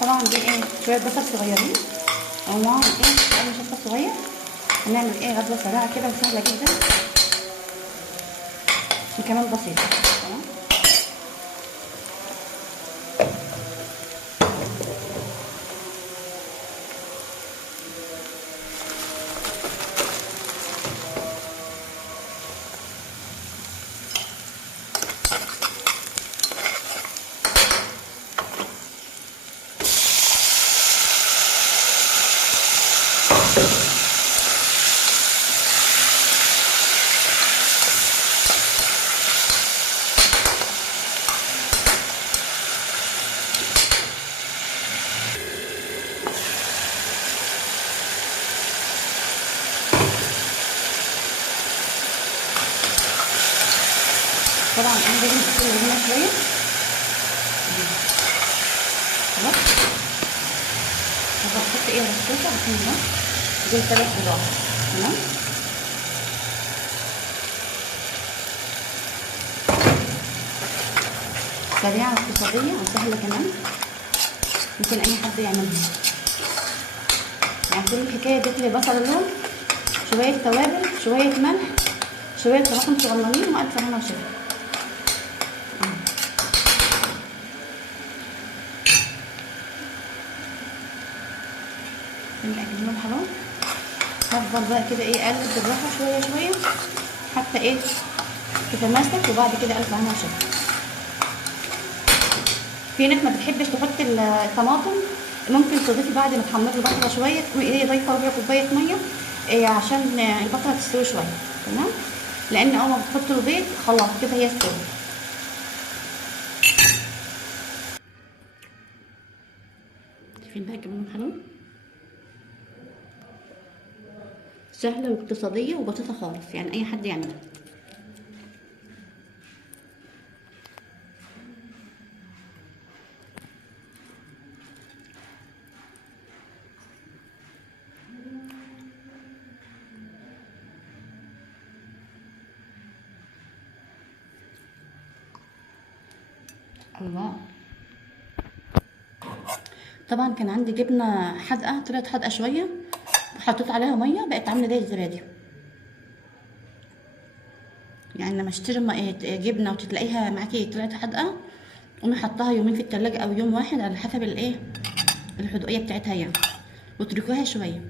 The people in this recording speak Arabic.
طبعا دي ايه شويه بصل صغيرين او معاهم ايه قرن شطه صغير. هنعمل ايه غدوه سريعه كده وسهله جدا وكمان بسيطه. تمام. طبعا انا لازم اقفل هنا شويه. خلاص هحط ايه رشاشه بسم الله دول 3 بيضات. تمام. سريعه واقتصاديه وسهله كمان ممكن اي حد يعملها. يعني كل الحكايه تغلي بصل اللون، شويه توابل، شويه ملح، شويه طماطم صغننين والف هنا وشفا. نقلبهم حرام. هفضل بقى كده ايه اقلب بالراحه شويه شويه حتى ايه تتماسك، وبعد كده الف هنا وشفا. في ناس ما بتحبش تحط الطماطم، ممكن تضيفي بعد ما تحمري البصله شويه تقومي ايه ضايفه ربع كوبايه ميه إيه عشان البصله تستوي شويه. تمام. لان اول ما بتحطي البيض خلاص كده هي استوت. شايفين بقى كمان حلو، سهله واقتصاديه وبسيطه خالص، يعني اي حد يعملها. الله. طبعا كان عندي جبنه حادقه طلعت حادقه شويه، حطيت عليها ميه بقت عامله زي الزبادي. يعني لما اشتري جبنه وتلاقيها معاكي طلعت حادقه قومي حطها يومين في التلاجة او يوم واحد على حسب الايه الحدوقيه بتاعتها يعني، واتركوها شويه.